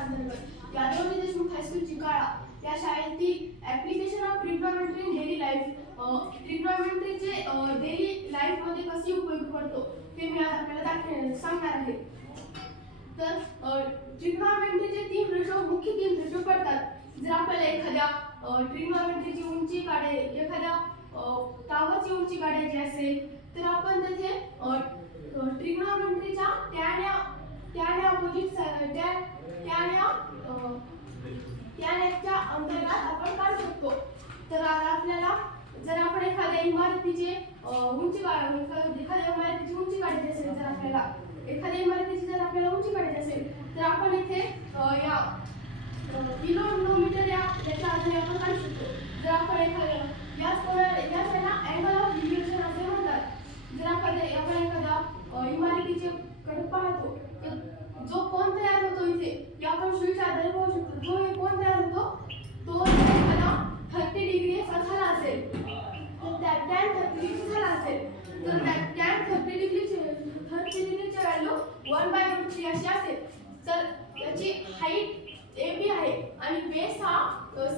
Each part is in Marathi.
अंतर्गत यादवजी देशमुख हायस्कूलची काळा या शाळेतील application of trigonometry in daily life ट्रिग्नोमेट्रीचे डेली लाईफ मध्ये कसे उपयोग पडतो ते मी आज आपल्याला सांगणार आहे. तर ट्रिग्नोमेट्रीचे मुख्य तीन रेशो पडतात. जर आपल्याला एखाद्या ट्रिग्नोमेट्रीची उंची एखाद्या टावरची उंची काढायची असेल तर आपण तेथे ट्रिग्नोमेट्रीच्या त्या अंतर्गत आपण काढू शकतो. तर आपल्याला जर आपण एखाद्या इमारतीची उंची काढायची असेल जर आपल्याला उंची काढायची असेल तर आपण इथे या किलोमीटर याच्या आधारे आपण काढू शकतो. जर आपण याला अँगल ऑफ डिव्हिएशन असे म्हणतात. जर आपण एखाद्या इमारतीचे कडे पाहतो तर जो कोन तयार होतो इथे आपण सुईच्या आधारे पाहू शकतो. जो हे कोन तयार होतो तो एखादा 30 डिग्री झाला असेल तर tan 30 डिग्री झाला असेल तर tan 30 डिग्रीची व्हॅल्यू 1/√3 अशी असेल. तर याची हाईट AB आहे आणि बेस हा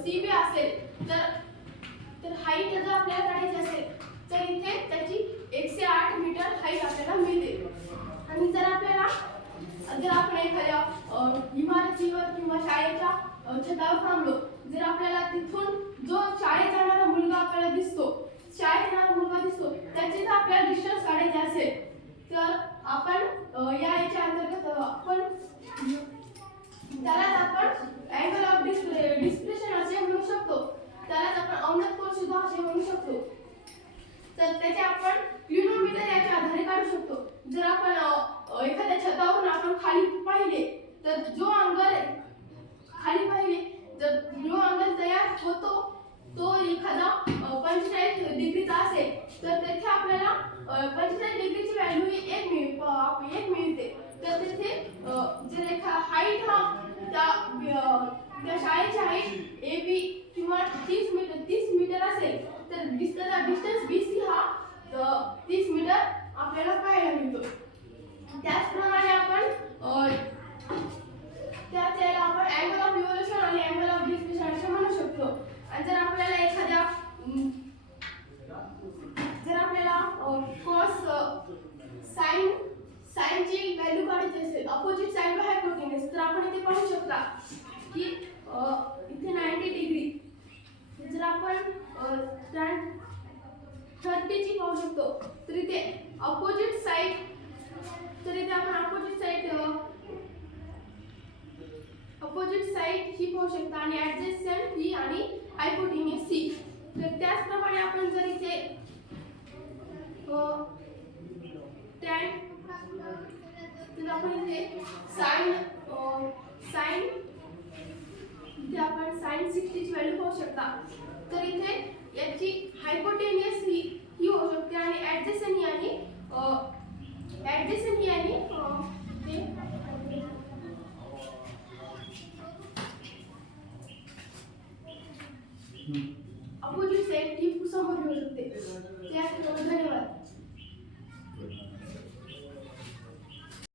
CB असेल. तर हाईट जर आपल्याला काढायची असेल तर इथे त्याची 108 मीटर हाईट आपल्याला मिळते. आणि जर आपण एखाद्या इमारतीवर किंवा शाळेच्या छतावर थांबलो, जर आपल्याला तिथून जो शाळेत जाणारा मुलगा आपल्याला दिसतो त्याचे जर आपल्याला डिस्टन्स काढायचे असेल तर आपण याच्या अंतर्गत आपण त्यालाच आपण अँगल ऑफ डिस्प्लेशन असे म्हणू शकतो. त्यालाच आपण औन्नत कोन सुद्धा असे म्हणू शकतो. तर त्याचे आपण क्लिनोमीटर याच्या आधारे काढू शकतो. जर आपण एखाद्या छतावरून आपण खाली पाहिले तर जो अँगल तयार होतो तो एखादा 45 डिग्रीचा असेल तर तेथे आपल्याला 45 डिग्रीची व्हॅल्यू 1 मिळते. तर तेथे जर हाईट हा त्या शाळेची हाईट AB किंवा 30 मीटर असेल तर डिस्टन्स BC हा 30 मीटर आपल्याला पाहायला मिळतो. त्याचप्रमाणे आपण अँगल ऑफ रिव्होल्यूशन आणि अँगल ऑफ डिस्प्लेशन असे म्हणू शकतो. आणि जर आपल्याला कॉस साइनची व्हॅल्यू काढायची असेल अपोजिट साइड बाय हायपोटेन्यूज तर आपण इथे पाहू शकता की इथे 90 डिग्री जर आपण tan 30 ची पाहू शकतो तर इथे अपोजिट साइड ही पाहू शकता आणि ऍडजस्टंट ही आणि हायपोटेन्यूज सी. तर त्याचप्रमाणे आपण जर इथे तर आपण इथे साइन 60 ची व्हॅल्यू पाहू शकता. तर इथे याची हायपोटेन्यूज ही होऊ शकते आणि ऍडजस्टंट ही आणि अपोजिट साइड ही समोर येऊ शकते. धन्यवाद.